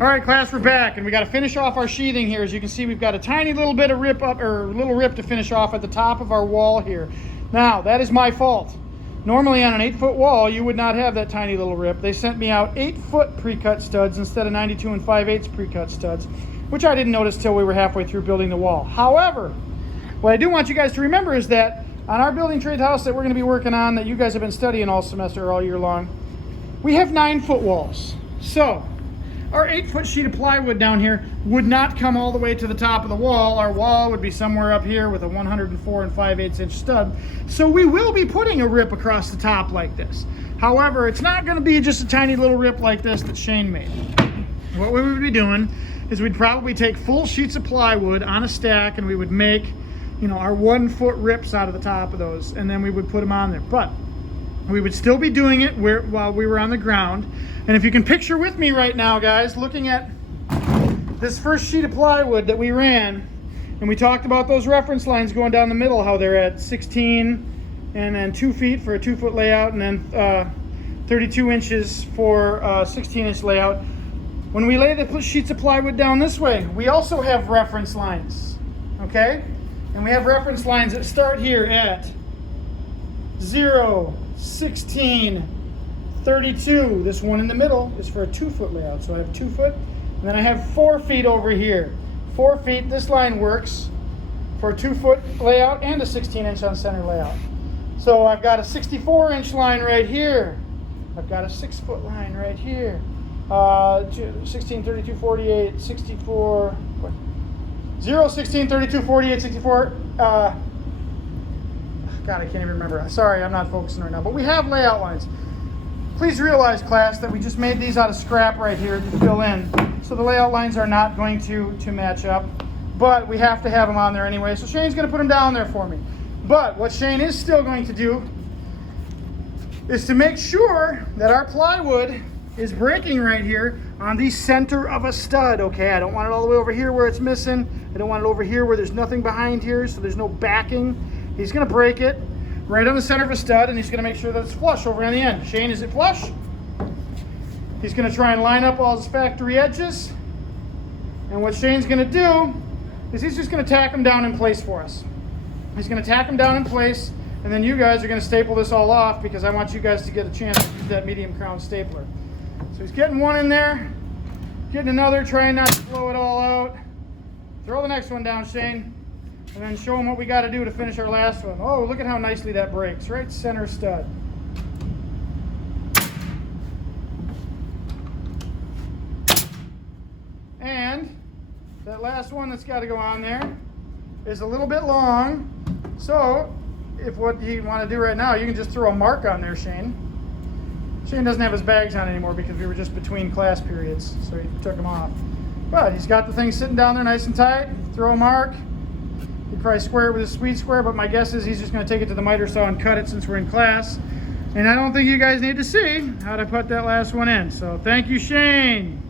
All right, class, we're back, and we got to finish off our sheathing here. As you can see, we've got a tiny little bit of rip up, or little rip to finish off at the top of our wall here. Now, that is my fault. Normally on an 8-foot wall, you would not have that tiny little rip. They sent me out 8-foot pre-cut studs instead of 92 and 5/8 pre-cut studs, which I didn't notice till we were halfway through building the wall. However, what I do want you guys to remember is that on our building trade house that we're going to be working on, that you guys have been studying all semester, all year long, we have 9-foot walls. So our 8-foot sheet of plywood down here would not come all the way to the top of the wall. Our wall would be somewhere up here with a 104 and 5/8 inch stud. So we will be putting a rip across the top like this. However, it's not going to be just a tiny little rip like this that Shane made. What we would be doing is we'd probably take full sheets of plywood on a stack, and we would make, you know, our 1-foot rips out of the top of those, and then we would put them on there. But we would still be doing it while we were on the ground. And if you can picture with me right now, guys, looking at this first sheet of plywood that we ran, and we talked about those reference lines going down the middle, how they're at 16 and then 2 feet for a 2-foot layout, and then 32 inches for a 16-inch layout. When we lay the sheets of plywood down this way, we also have reference lines, okay? And we have reference lines that start here at 0, 16, 32. This one in the middle is for a 2-foot layout. So I have 2 foot, and then I have 4 feet over here. 4 feet, this line works for a 2-foot layout and a 16-inch on center layout. So I've got a 64-inch line right here. I've got a 6-foot line right here. 16, 32, 48, 64, what? 0, 16, 32, 48, 64. God, I can't even remember. Sorry, I'm not focusing right now. But we have layout lines. Please realize, class, that we just made these out of scrap right here to fill in. So the layout lines are not going to match up. But we have to have them on there anyway. So Shane's going to put them down there for me. But what Shane is still going to do is to make sure that our plywood is breaking right here on the center of a stud, okay? I don't want it all the way over here where it's missing. I don't want it over here where there's nothing behind here, so there's no backing. He's gonna break it right on the center of a stud, and he's gonna make sure that it's flush over on the end. Shane, is it flush? He's gonna try and line up all his factory edges. And what Shane's gonna do is he's just gonna tack them down in place for us. He's gonna tack them down in place, and then you guys are gonna staple this all off, because I want you guys to get a chance to use that medium crown stapler. So he's getting one in there, getting another, trying not to blow it all out. Throw the next one down, Shane, and then show him what we got to do to finish our last one. Oh, look at how nicely that breaks, right center stud. And that last one that's got to go on there is a little bit long. So if what you want to do right now, you can just throw a mark on there, Shane. Shane doesn't have his bags on anymore because we were just between class periods, so he took them off. But he's got the thing sitting down there nice and tight. Throw a mark. He'd probably square it with a sweet square, but my guess is he's just going to take it to the miter saw and cut it since we're in class. And I don't think you guys need to see how to put that last one in. So thank you, Shane.